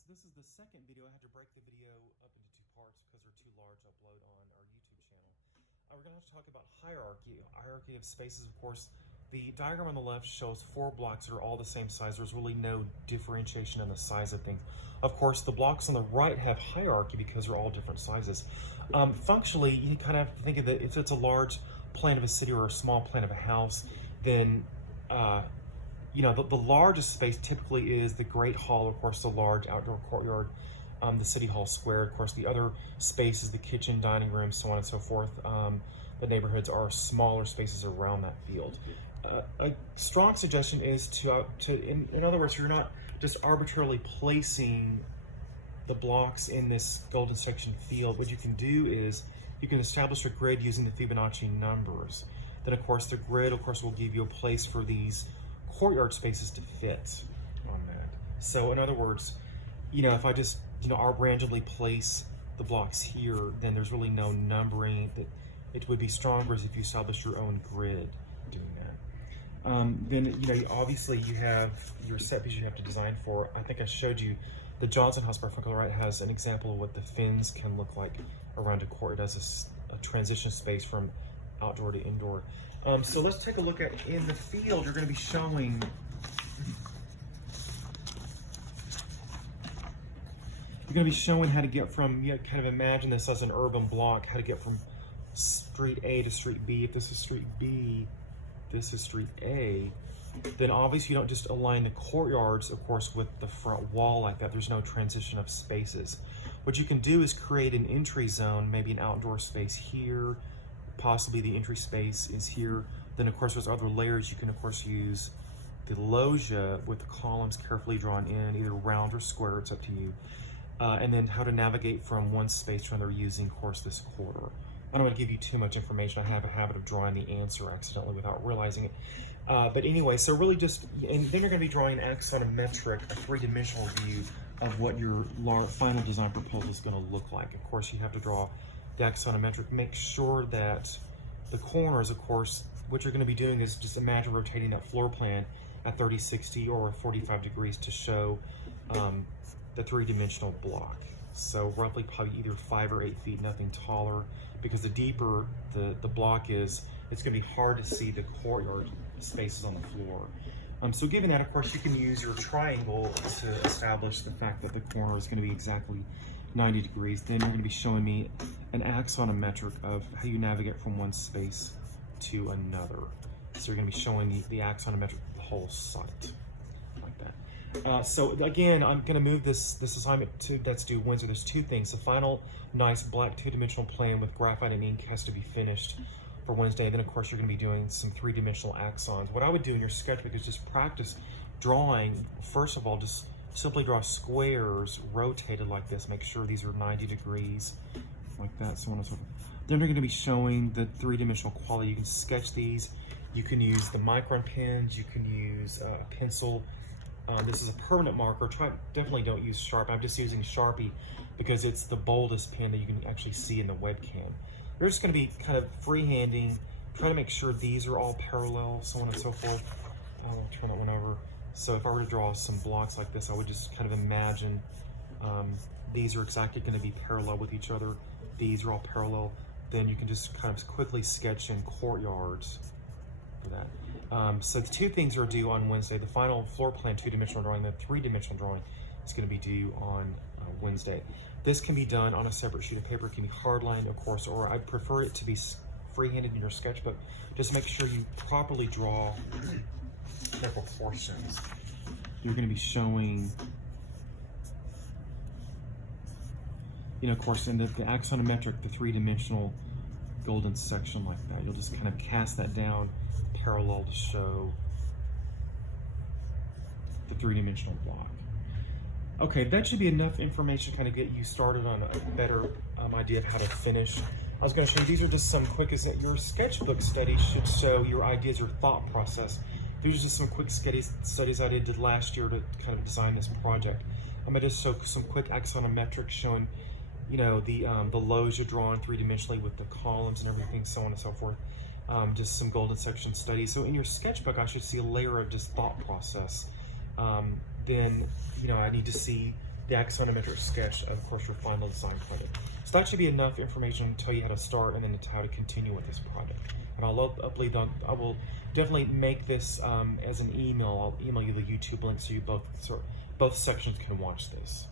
So this is the second video. I had to break the video up into two parts because they're too large to upload on our YouTube channel. We're going to have to talk about hierarchy of spaces. Of course, the diagram on the left shows 4 blocks that are all the same size. There's really no differentiation in the size of things. Of course, the blocks on the right have hierarchy because they're all different sizes. Functionally, you kind of have to think of it, if it's a large plan of a city or a small plan of a house, then you know, the largest space typically is the Great Hall, of course, the large outdoor courtyard, the City Hall Square. Of course, the other space is the kitchen, dining room, so on and so forth. The neighborhoods are smaller spaces around that field. A strong suggestion is in other words, you're not just arbitrarily placing the blocks in this golden section field. What you can do is you can establish a grid using the Fibonacci numbers. Then, of course, the grid, of course, will give you a place for these courtyard spaces to fit on that. So in other words, you know, if I just, you know, randomly place the blocks here, then there's really no numbering. That it would be stronger as if you establish your own grid doing that. Then, you know, obviously you have your set piece you have to design for. I think I showed you the Johnson House by Franklin Wright has an example of what the fins can look like around a court. It has a transition space from outdoor to indoor. So let's take a look at, in the field, you're going to be showing, how to get from, you know, kind of imagine this as an urban block, how to get from street A to street B. If this is street B, this is street A, then obviously you don't just align the courtyards, of course, with the front wall like that. There's no transition of spaces. What you can do is create an entry zone, maybe an outdoor space here, possibly the entry space is here. Then, of course, there's other layers. You can, of course, use the loggia with the columns carefully drawn in, either round or square, it's up to you. And then how to navigate from one space to another using, of course, this quarter. I don't want to give you too much information. I have a habit of drawing the answer accidentally without realizing it. But anyway, so really just, and then you're going to be drawing axonometric, a 3-dimensional view of what your final design proposal is going to look like. Of course, you have to draw the axonometric. Make sure that the corners, of course, what you're going to be doing is just imagine rotating that floor plan at 30, 60, or 45 degrees to show the 3-dimensional block. So roughly probably either 5 or 8 feet, nothing taller, because the deeper the block is, it's going to be hard to see the courtyard spaces on the floor. So given that, of course, you can use your triangle to establish the fact that the corner is going to be exactly 90 degrees. Then you're going to be showing me an axonometric of how you navigate from one space to another. So you're going to be showing the axonometric of the whole site, like that. So again, I'm going to move this assignment that's due Wednesday. There's 2 things. The final nice black 2-dimensional plan with graphite and ink has to be finished for Wednesday. And then, of course, you're going to be doing some 3-dimensional axons. What I would do in your sketchbook is just practice drawing. First of all, just simply draw squares rotated like this. Make sure these are 90 degrees, like that, so on and so forth. Then you're going to be showing the 3-dimensional quality. You can sketch these. You can use the micron pens. You can use a pencil. This is a permanent marker. Definitely don't use Sharp. I'm just using Sharpie because it's the boldest pen that you can actually see in the webcam. You're just going to be kind of freehanding, try to make sure these are all parallel, so on and so forth. I'll turn that one over. So if I were to draw some blocks like this, I would just kind of imagine these are exactly going to be parallel with each other. These are all parallel. Then you can just kind of quickly sketch in courtyards for that. So the 2 things are due on Wednesday. The final floor plan 2-dimensional drawing, the 3-dimensional drawing is going to be due on Wednesday. This can be done on a separate sheet of paper. It can be hardlined, of course, or I'd prefer it to be freehanded in your sketchbook. Just make sure you properly draw the proportions. You're going to be showing, you know, of course, in the axonometric, the 3-dimensional golden section like that. You'll just kind of cast that down parallel to show the 3-dimensional block. Okay, that should be enough information to kind of get you started on a better idea of how to finish. I was going to show you, these are just some quick, your sketchbook study should show your ideas, your thought process. These are just some quick studies I did last year to kind of design this project. I'm going to just show some quick axonometrics showing, you know, the loggia drawn 3-dimensionally with the columns and everything, so on and so forth. Just some golden section studies. So in your sketchbook, I should see a layer of just thought process. Then, you know, I need to see the axonometric sketch, of course, your final design credit. So that should be enough information to tell you how to start and then how to continue with this project. And I will definitely make this as an email. I'll email you the YouTube link so you both sections can watch this.